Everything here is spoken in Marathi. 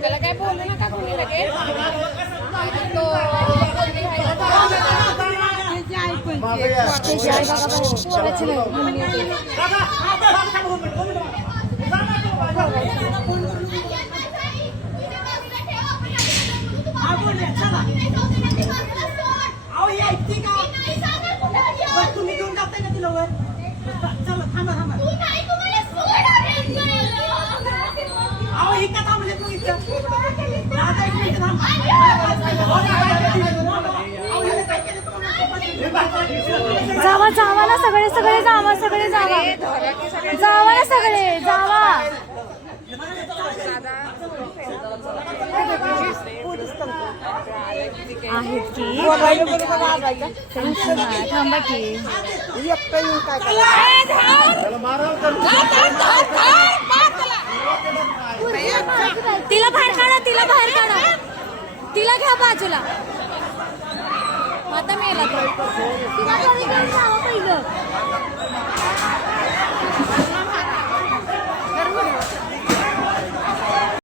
त्याला काय बोलू नका कोणी लगेच तुम्ही घेऊन जाताय का तिला वर चला थांबा थांबा अहो इथं थांबले तू इथं दादा एक मिनिट थांब जावा जावा ना सगळे सगळे जावा सगळे जावा जावा ना सगळे जावा आहेत की थांबा की तिला बाहेर काढा तिला बाहेर काढा तिला घ्या बाजूला आता मेला तो